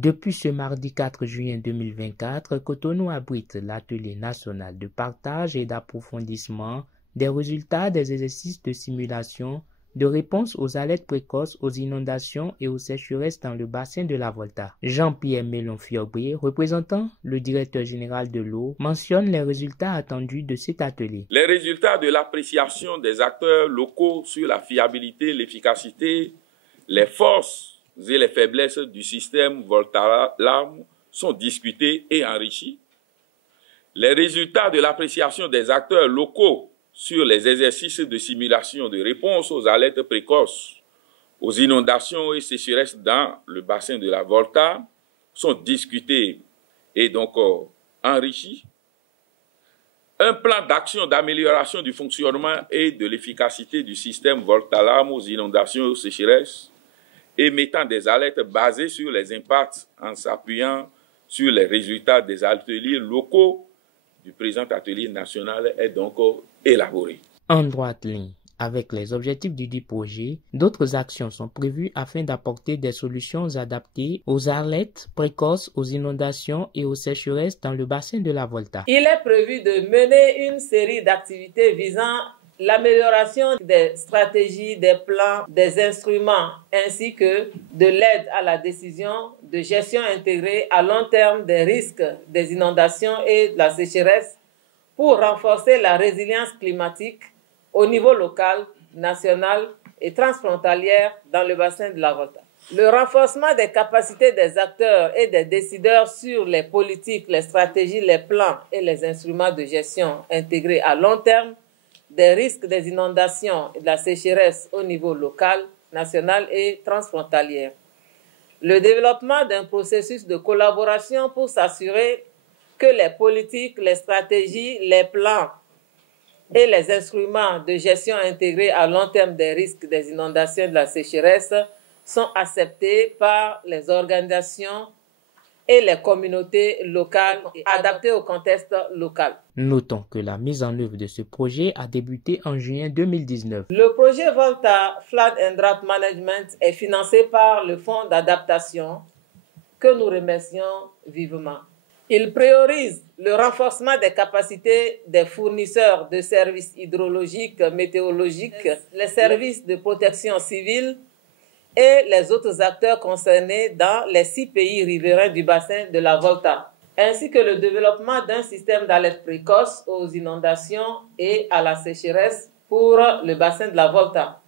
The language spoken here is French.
Depuis ce mardi 4 juin 2024, Cotonou abrite l'atelier national de partage et d'approfondissement des résultats des exercices de simulation de réponse aux alertes précoces aux inondations et aux sécheresses dans le bassin de la Volta. Jean-Pierre Mélon-Fiorbrier, représentant le directeur général de l'eau, mentionne les résultats attendus de cet atelier. Les résultats de l'appréciation des acteurs locaux sur la fiabilité, l'efficacité, les forces et les faiblesses du système Volta-Alarm sont discutés et enrichis. Les résultats de l'appréciation des acteurs locaux sur les exercices de simulation de réponse aux alertes précoces, aux inondations et sécheresses dans le bassin de la Volta sont discutés et donc enrichis. Un plan d'action d'amélioration du fonctionnement et de l'efficacité du système Volta-Alarm aux inondations et aux sécheresses, émettant des alertes basées sur les impacts en s'appuyant sur les résultats des ateliers locaux du présent atelier national est donc élaboré. En droite ligne avec les objectifs du projet, d'autres actions sont prévues afin d'apporter des solutions adaptées aux alertes précoces, aux inondations et aux sécheresses dans le bassin de la Volta. Il est prévu de mener une série d'activités visant l'amélioration des stratégies, des plans, des instruments, ainsi que de l'aide à la décision de gestion intégrée à long terme des risques des inondations et de la sécheresse pour renforcer la résilience climatique au niveau local, national et transfrontalière dans le bassin de la Volta. Le renforcement des capacités des acteurs et des décideurs sur les politiques, les stratégies, les plans et les instruments de gestion intégrés à long terme des risques des inondations et de la sécheresse au niveau local, national et transfrontalier. Le développement d'un processus de collaboration pour s'assurer que les politiques, les stratégies, les plans et les instruments de gestion intégrés à long terme des risques des inondations et de la sécheresse sont acceptés par les organisations et les communautés locales et adaptés au contexte local. Notons que la mise en œuvre de ce projet a débuté en juin 2019. Le projet Volta Flood and Drought Management est financé par le Fonds d'adaptation que nous remercions vivement. Il priorise le renforcement des capacités des fournisseurs de services hydrologiques, météorologiques, les services de protection civile et les autres acteurs concernés dans les 6 pays riverains du bassin de la Volta, ainsi que le développement d'un système d'alerte précoce aux inondations et à la sécheresse pour le bassin de la Volta.